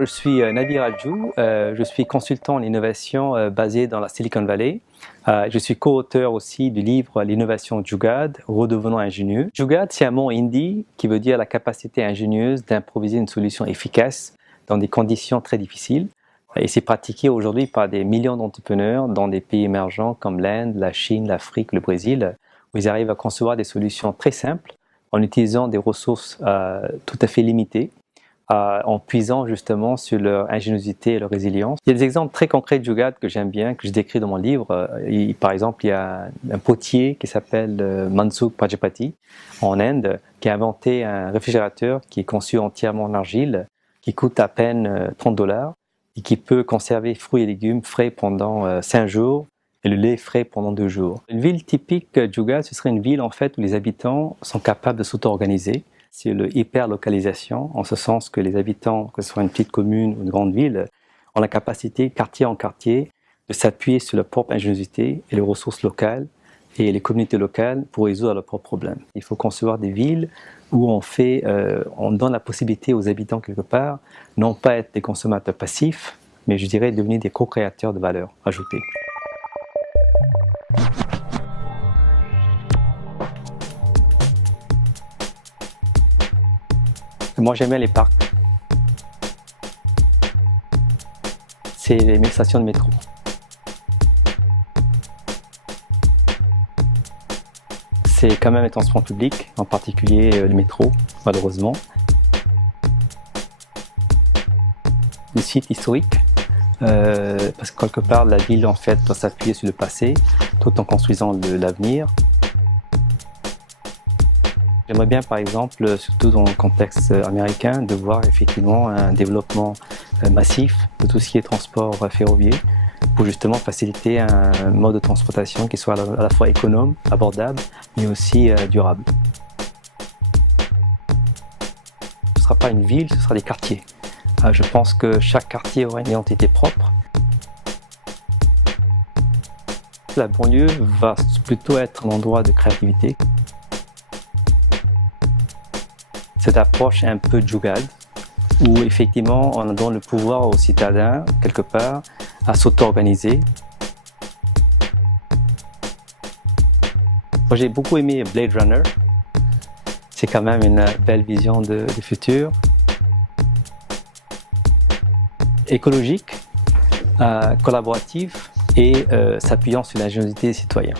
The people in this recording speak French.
Je suis Nadir Adjou, je suis consultant en innovation basé dans la Silicon Valley. Je suis co-auteur aussi du livre L'innovation Jugaad, redevenons ingénieux. Jugaad, c'est un mot hindi qui veut dire la capacité ingénieuse d'improviser une solution efficace dans des conditions très difficiles. Et c'est pratiqué aujourd'hui par des millions d'entrepreneurs dans des pays émergents comme l'Inde, la Chine, l'Afrique, le Brésil, où ils arrivent à concevoir des solutions très simples en utilisant des ressources tout à fait limitées, en puisant justement sur leur ingéniosité et leur résilience. Il y a des exemples très concrets de Jugaad que j'aime bien, que je décris dans mon livre. Par exemple, il y a un potier qui s'appelle Mansukh Prajapati en Inde, qui a inventé un réfrigérateur qui est conçu entièrement en argile, qui coûte à peine $30 et qui peut conserver fruits et légumes frais pendant 5 jours et le lait frais pendant 2 jours. Une ville typique Jugaad, ce serait une ville en fait où les habitants sont capables de s'auto-organiser. C'est le hyper-localisation, en ce sens que les habitants, que ce soit une petite commune ou une grande ville, ont la capacité, quartier en quartier, de s'appuyer sur leur propre ingéniosité et les ressources locales et les communautés locales pour résoudre leurs propres problèmes. Il faut concevoir des villes où on donne la possibilité aux habitants quelque part, non pas être des consommateurs passifs, mais je dirais devenir des co-créateurs de valeur ajoutée. Moi j'aime bien les parcs. C'est les stations de métro. C'est quand même les transports publics, en particulier le métro, malheureusement. Les sites historiques, parce que quelque part la ville en fait doit s'appuyer sur le passé, tout en construisant l'avenir. J'aimerais bien par exemple, surtout dans le contexte américain, de voir effectivement un développement massif de tout ce qui est transport ferroviaire pour justement faciliter un mode de transportation qui soit à la fois économe, abordable, mais aussi durable. Ce ne sera pas une ville, ce sera des quartiers. Je pense que chaque quartier aura une identité propre. La banlieue va plutôt être un endroit de créativité. Cette approche un peu Jugaad, où effectivement on donne le pouvoir aux citadins, quelque part, à s'auto-organiser. Moi j'ai beaucoup aimé Blade Runner, c'est quand même une belle vision du futur. Écologique, collaboratif et s'appuyant sur l'ingéniosité des citoyens.